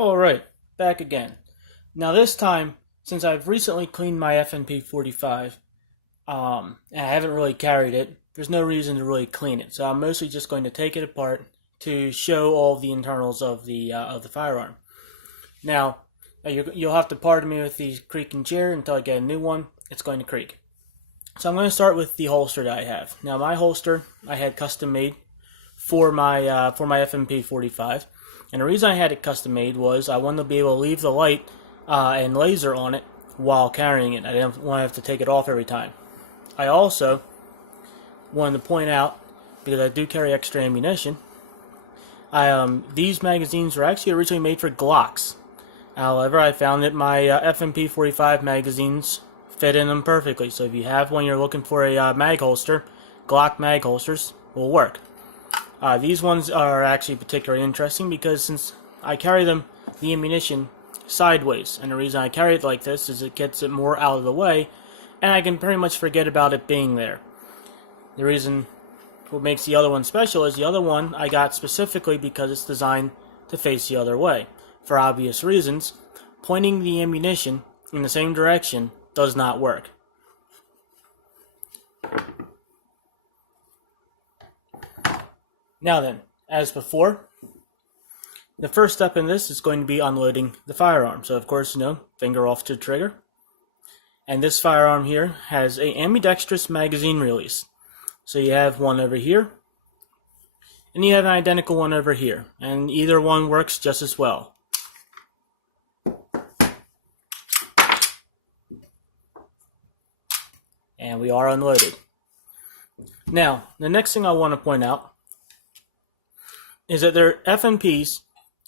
Alright, back again. Now this time, since I've recently cleaned my FNP-45, and I haven't really carried it, there's no reason to really clean it. So I'm mostly just going to take it apart to show all the internals of the firearm. Now, you'll have to pardon me with the creaking chair until I get a new one. It's going to creak. So I'm going to start with the holster that I have. Now my holster I had custom made for my FNP-45. And the reason I had it custom made was I wanted to be able to leave the light and laser on it while carrying it. I didn't want to have to take it off every time. I also wanted to point out, because I do carry extra ammunition, these magazines were actually originally made for Glocks. However, I found that my FNP-45 magazines fit in them perfectly. So if you have one you're looking for a mag holster, Glock mag holsters will work. These ones are actually particularly interesting because since I carry the ammunition sideways, and the reason I carry it like this is it gets it more out of the way, and I can pretty much forget about it being there. The reason what makes the other one special is the other one I got specifically because it's designed to face the other way. For obvious reasons, pointing the ammunition in the same direction does not work. Now then, as before, the first step in this is going to be unloading the firearm. So of course, finger off to the trigger. And this firearm here has a ambidextrous magazine release. So you have one over here, and you have an identical one over here. And either one works just as well. And we are unloaded. Now, the next thing I want to point out is that their FNPs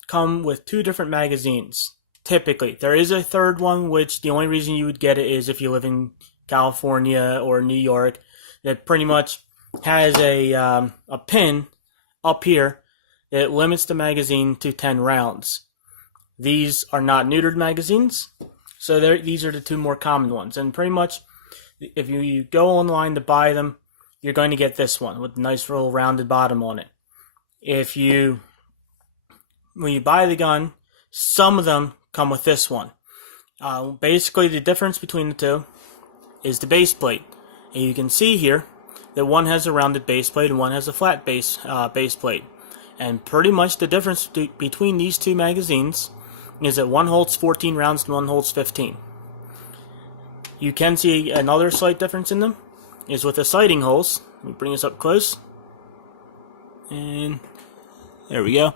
come with two different magazines. Typically, there is a third one, which the only reason you would get it is if you live in California or New York, that pretty much has a pin up here that limits the magazine to 10 rounds. These are not neutered magazines, so these are the two more common ones. And pretty much, if you go online to buy them, you're going to get this one with a nice little rounded bottom on it. When you buy the gun, some of them come with this one. Basically, the difference between the two is the base plate. And you can see here that one has a rounded base plate and one has a flat base plate. And pretty much the difference between these two magazines is that one holds 14 rounds and one holds 15. You can see another slight difference in them is with the sighting holes. Let me bring this up close. And there we go.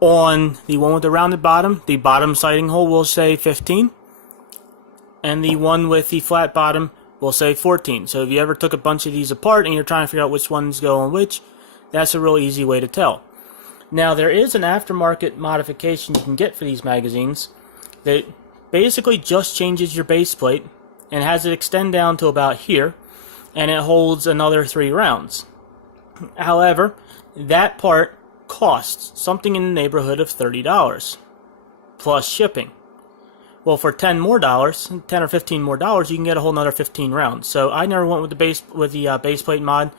On the one with the rounded bottom, the bottom sighting hole will say 15. And the one with the flat bottom will say 14. So if you ever took a bunch of these apart and you're trying to figure out which ones go on which, that's a real easy way to tell. Now there is an aftermarket modification you can get for these magazines that basically just changes your base plate and has it extend down to about here, and it holds another 3 rounds. However, that part costs something in the neighborhood of $30 plus shipping. Well, for $10 or $15 more, you can get a whole nother 15 rounds. So I never went with the base plate mod.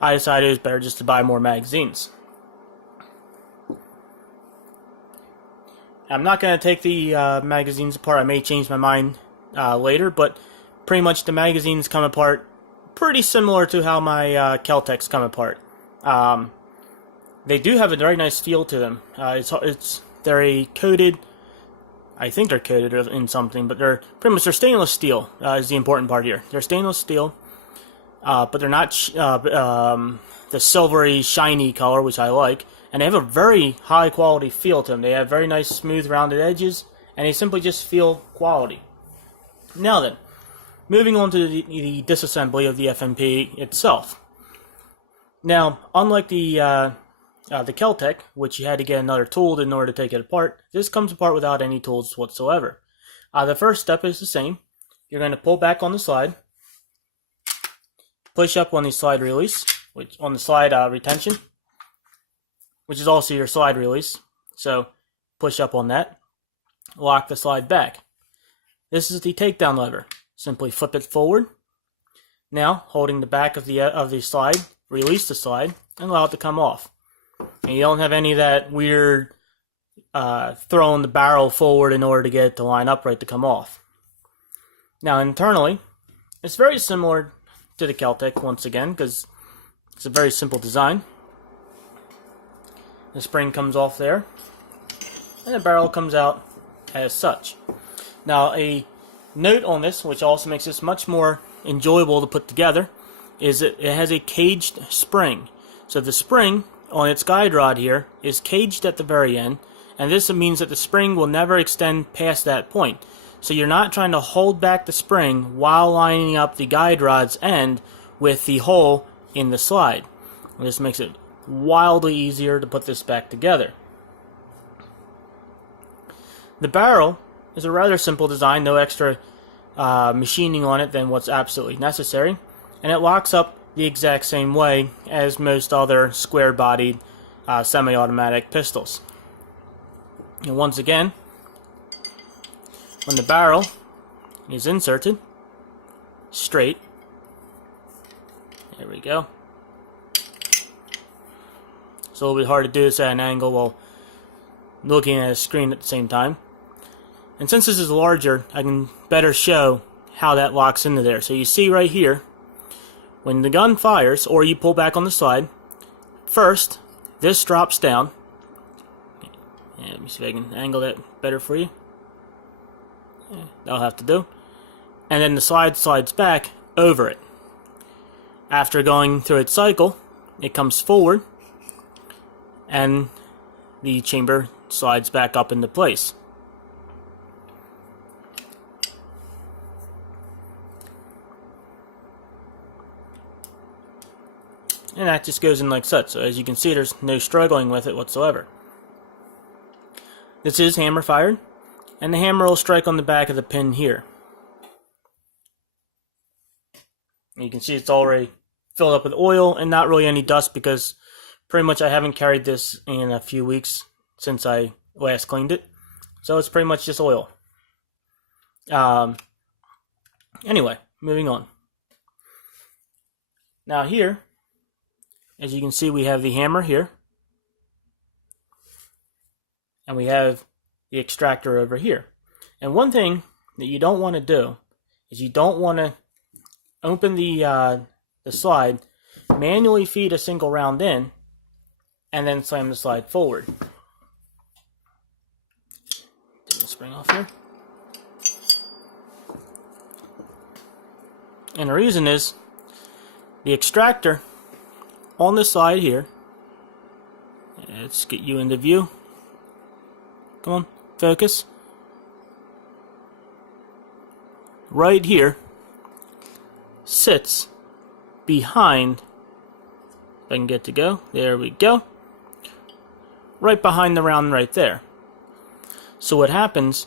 I decided it was better just to buy more magazines. I'm not going to take the magazines apart. I may change my mind later, but pretty much the magazines come apart pretty similar to how my Kel-Tecs come apart. They do have a very nice feel to them. They're coated. I think they're coated in something, but they're stainless steel. Is the important part here. They're stainless steel, but they're not the silvery, shiny color, which I like. And they have a very high quality feel to them. They have very nice, smooth, rounded edges, and they simply just feel quality. Now then, moving on to the disassembly of the FNP itself. Now, unlike the Kel-Tec, which you had to get another tool in order to take it apart, this comes apart without any tools whatsoever. The first step is the same. You're going to pull back on the slide, push up on the slide release, on the slide retention, which is also your slide release. So push up on that, lock the slide back. This is the takedown lever. Simply flip it forward. Now, holding the back of the slide, release the slide and allow it to come off. And you don't have any of that weird throwing the barrel forward in order to get it to line up right to come off. Now internally, it's very similar to the Celtic once again because it's a very simple design. The spring comes off there, and the barrel comes out as such. Now a note on this, which also makes this much more enjoyable to put together, is that it has a caged spring. So the spring on its guide rod here is caged at the very end, and this means that the spring will never extend past that point. So you're not trying to hold back the spring while lining up the guide rod's end with the hole in the slide. And this makes it wildly easier to put this back together. The barrel is a rather simple design, no extra machining on it than what's absolutely necessary, and it locks up the exact same way as most other square-bodied semi-automatic pistols. And once again, when the barrel is inserted straight, there we go. It's a little bit hard to do this at an angle while looking at a screen at the same time. And since this is larger, I can better show how that locks into there. So you see right here, when the gun fires, or you pull back on the slide, first, this drops down. Yeah, let me see if I can angle that better for you. Yeah, that'll have to do. And then the slide slides back over it. After going through its cycle, it comes forward, and the chamber slides back up into place. And that just goes in like such. So as you can see, there's no struggling with it whatsoever. This is hammer fired, and the hammer will strike on the back of the pin here. And you can see it's already filled up with oil and not really any dust because pretty much I haven't carried this in a few weeks since I last cleaned it. So it's pretty much just oil. Anyway, moving on. Now here, as you can see, we have the hammer here. And we have the extractor over here. And one thing that you don't want to do is you don't want to open the slide, manually feed a single round in, and then slam the slide forward. Take the spring off here. And the reason is the extractor on the side here. Let's get you into view. Come on, focus. Right here sits behind, if I can get to go, there we go, right behind the round right there. So what happens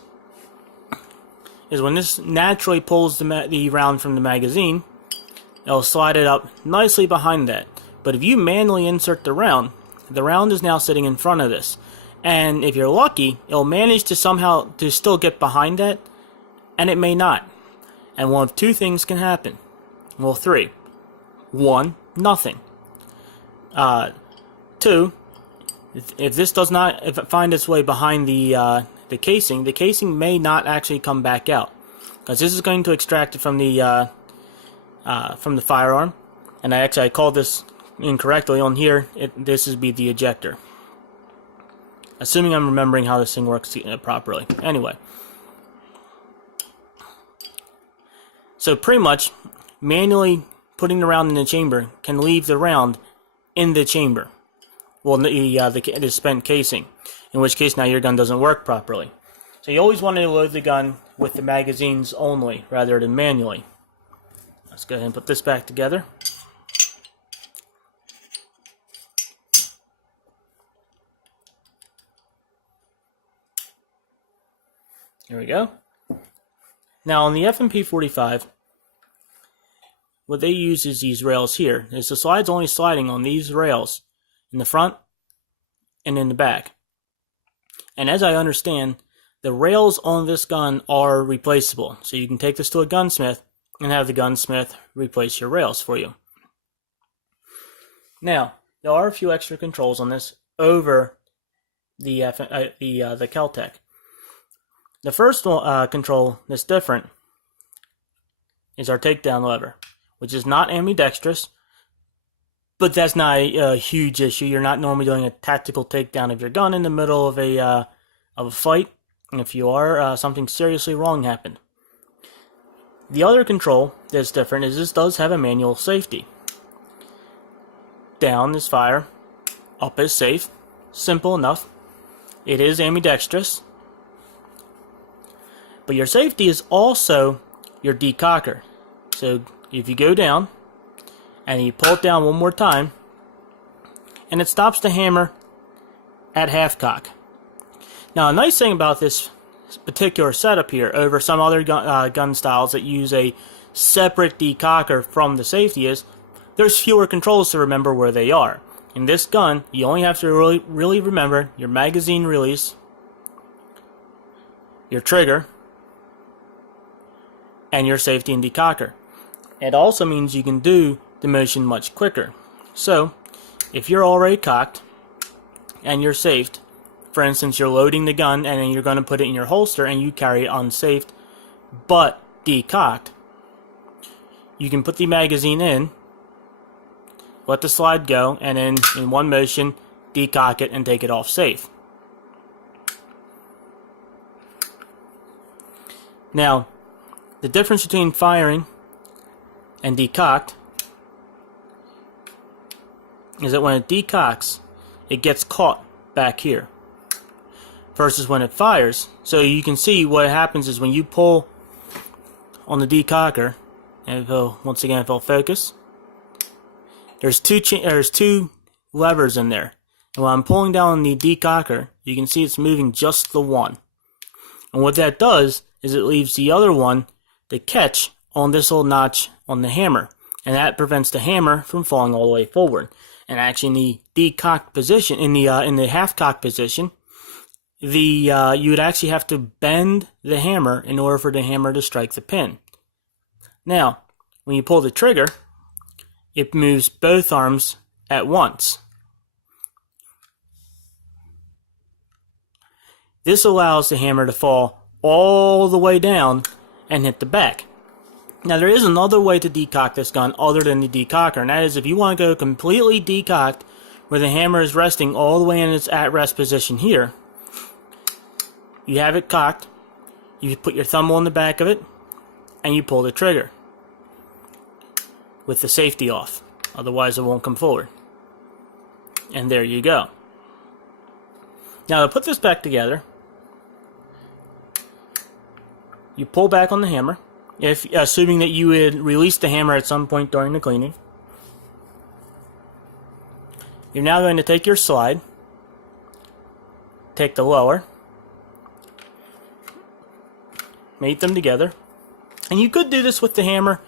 is when this naturally pulls the round from the magazine, it'll slide it up nicely behind that. But if you manually insert the round is now sitting in front of this. And if you're lucky, it'll manage to somehow to still get behind that, and it may not. And one of two things can happen. Well, three. One, nothing. Two, if this does not find its way behind the casing may not actually come back out, because this is going to extract it from the firearm. And I called this incorrectly on here. This would be the ejector. Assuming I'm remembering how this thing works properly. Anyway. So pretty much, manually putting the round in the chamber can leave the round in the chamber. Well, the spent casing. In which case now your gun doesn't work properly. So you always want to load the gun with the magazines only, rather than manually. Let's go ahead and put this back together. Here we go. Now on the FNP-45, what they use is these rails here. Is the slide's only sliding on these rails in the front and in the back. And as I understand, the rails on this gun are replaceable. So you can take this to a gunsmith and have the gunsmith replace your rails for you. Now, there are a few extra controls on this over the Keltec. The first control that's different is our takedown lever, which is not ambidextrous, but that's not a huge issue. You're not normally doing a tactical takedown of your gun in the middle of a fight, and if you are, something seriously wrong happened. The other control that's different is this does have a manual safety. Down is fire, up is safe. Simple enough. It is ambidextrous. But your safety is also your decocker. So if you go down and you pull it down one more time, and it stops the hammer at half cock. Now, a nice thing about this particular setup here over some other gun styles that use a separate decocker from the safety is there's fewer controls to remember where they are. In this gun, you only have to really remember your magazine release, your trigger, and your safety and decocker. It also means you can do the motion much quicker. So, if you're already cocked and you're safed, for instance, you're loading the gun and then you're going to put it in your holster and you carry it unsafed but decocked, you can put the magazine in, let the slide go, and then in one motion decock it and take it off safe. Now, the difference between firing and decocked is that when it decocks, it gets caught back here versus when it fires. So you can see what happens is when you pull on the decocker, and once again if I'll focus, there's two levers in there, and when I'm pulling down the decocker, you can see it's moving just the one. And what that does is it leaves the other one to catch on this little notch on the hammer, and that prevents the hammer from falling all the way forward. And actually, in the decocked position, in the half cock position, you would actually have to bend the hammer in order for the hammer to strike the pin. Now, when you pull the trigger, it moves both arms at once. This allows the hammer to fall all the way down and hit the back. Now, there is another way to decock this gun other than the decocker, and that is if you want to go completely decocked where the hammer is resting all the way in its at-rest position here. You have it cocked, you put your thumb on the back of it, and you pull the trigger with the safety off. Otherwise, it won't come forward. And there you go. Now, to put this back together, you pull back on the hammer, assuming that you would release the hammer at some point during the cleaning. You're now going to take your slide, take the lower, mate them together, and you could do this with the hammer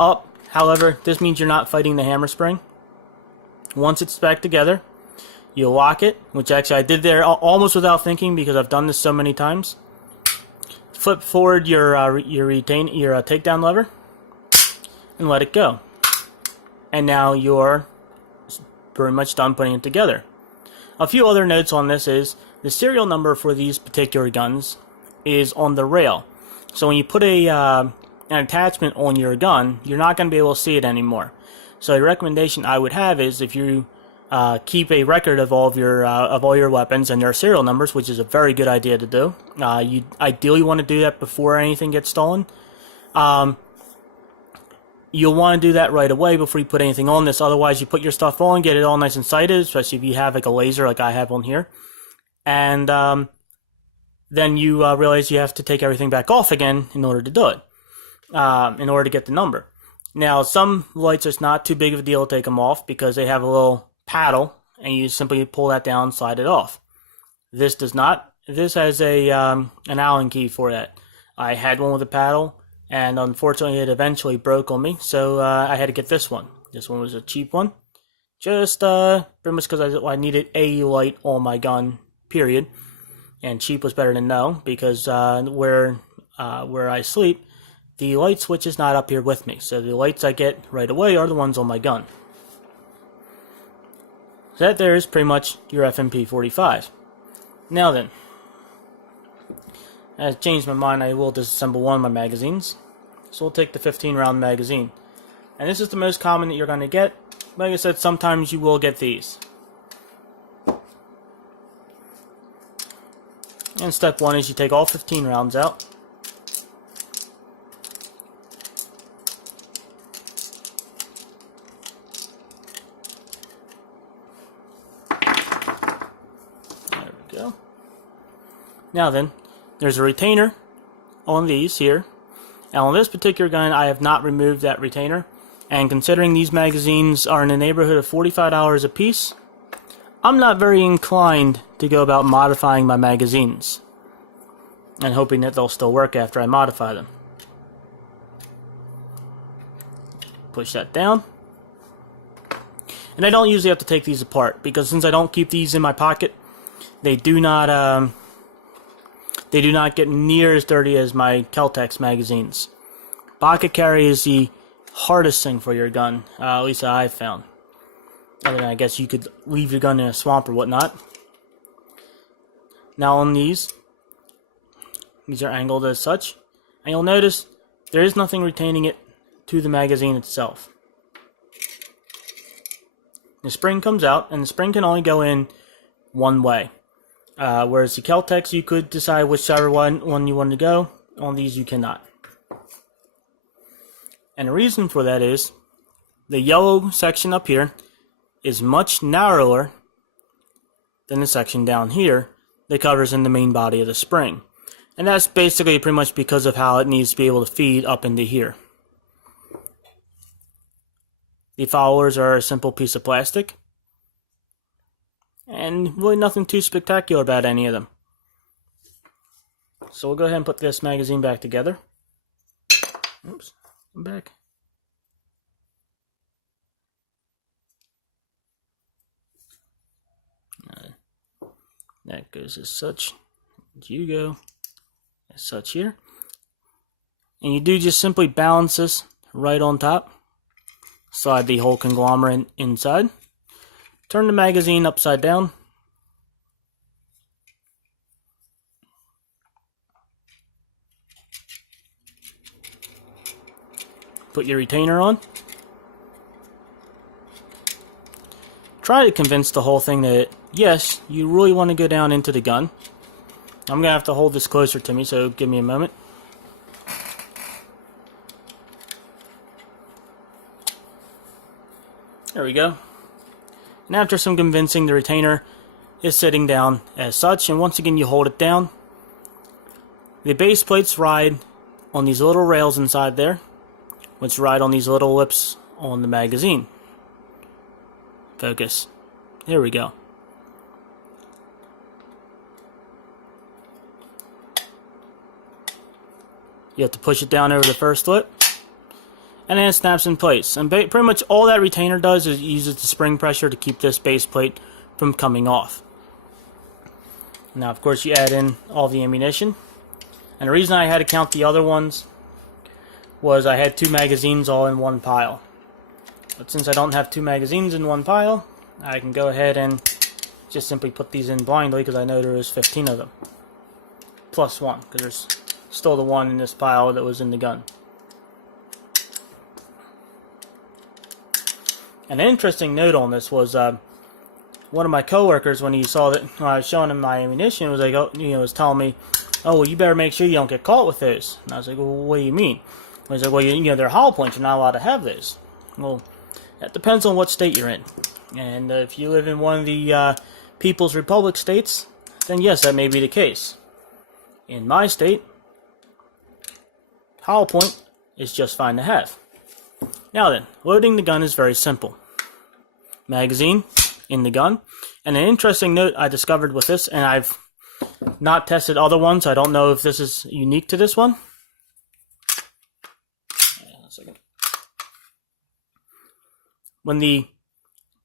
up. However, this means you're not fighting the hammer spring. Once it's back together, you lock it, which actually I did there almost without thinking because I've done this so many times. Flip forward your takedown lever and let it go. And now you're pretty much done putting it together. A few other notes on this is the serial number for these particular guns is on the rail. So when you put an attachment on your gun, you're not going to be able to see it anymore. So a recommendation I would have is if you keep a record of all your weapons and their serial numbers, which is a very good idea to do. You ideally want to do that before anything gets stolen. You'll want to do that right away before you put anything on this. Otherwise, you put your stuff on, get it all nice and sighted, especially if you have like a laser like I have on here, and then you realize you have to take everything back off again in order to do it, in order to get the number. Now, some lights it's not too big of a deal to take them off because they have a little paddle, and you simply pull that down and slide it off. This does not. This has an Allen key for that. I had one with a paddle, and unfortunately it eventually broke on me, so I had to get this one. This one was a cheap one, just pretty much because I needed a light on my gun, period. And cheap was better than no, because where I sleep, the light switch is not up here with me, so the lights I get right away are the ones on my gun. So that there is pretty much your FNP-45. Now then, I've changed my mind. I will disassemble one of my magazines. So we'll take the 15 round magazine. And this is the most common that you're going to get. Like I said, sometimes you will get these. And step one is you take all 15 rounds out. There we go. Now then, there's a retainer on these here. Now on this particular gun, I have not removed that retainer. And considering these magazines are in the neighborhood of $45 a piece, I'm not very inclined to go about modifying my magazines and hoping that they'll still work after I modify them. Push that down. And I don't usually have to take these apart because since I don't keep these in my pocket, they do not get near as dirty as my Kel-Tex magazines. Pocket carry is the hardest thing for your gun, at least that I've found. Other than I guess you could leave your gun in a swamp or whatnot. Now on these are angled as such, and you'll notice there is nothing retaining it to the magazine itself. The spring comes out, and the spring can only go in one way. Whereas the Kel-Tex, you could decide whichever one you want to go. On these, you cannot. And the reason for that is the yellow section up here is much narrower than the section down here that covers in the main body of the spring. And that's basically pretty much because of how it needs to be able to feed up into here. The followers are a simple piece of plastic. And really nothing too spectacular about any of them. So we'll go ahead and put this magazine back together. Oops, I'm back. That goes as such. You go as such here. And you do just simply balance this right on top. Slide the whole conglomerate inside. Turn the magazine upside down. Put your retainer on. Try to convince the whole thing that, yes, you really want to go down into the gun. I'm going to have to hold this closer to me, so give me a moment. There we go. And after some convincing, the retainer is sitting down as such, and once again you hold it down. The base plates ride on these little rails inside there, which ride on these little lips on the magazine. Focus. There we go. You have to push it down over the first lip, and then it snaps in place. And pretty much all that retainer does is it uses the spring pressure to keep this base plate from coming off. Now, of course, you add in all the ammunition. And the reason I had to count the other ones was I had 2 magazines all in one pile. But since I don't have 2 magazines in one pile, I can go ahead and just simply put these in blindly because I know there is 15 of them. Plus 1, because there's still the one in this pile that was in the gun. An interesting note on this was one of my coworkers, when he saw that when I was showing him my ammunition, was like, oh, was telling me, "Oh, well, you better make sure you don't get caught with those." And I was like, "Well, what do you mean?" And he's like, "Well, they're hollow points. You're not allowed to have those." Well, that depends on what state you're in. And if you live in one of the People's Republic states, then yes, that may be the case. In my state, hollow point is just fine to have. Now then, loading the gun is very simple. Magazine in the gun. And an interesting note I discovered with this, and I've not tested other ones, so I don't know if this is unique to this one. When the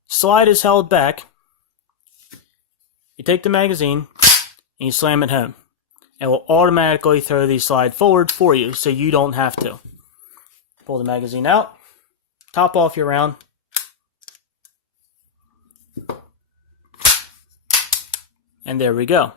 slide is held back, you take the magazine and you slam it home. It will automatically throw the slide forward for you, so you don't have to. Pull the magazine out, top off your round, and there we go.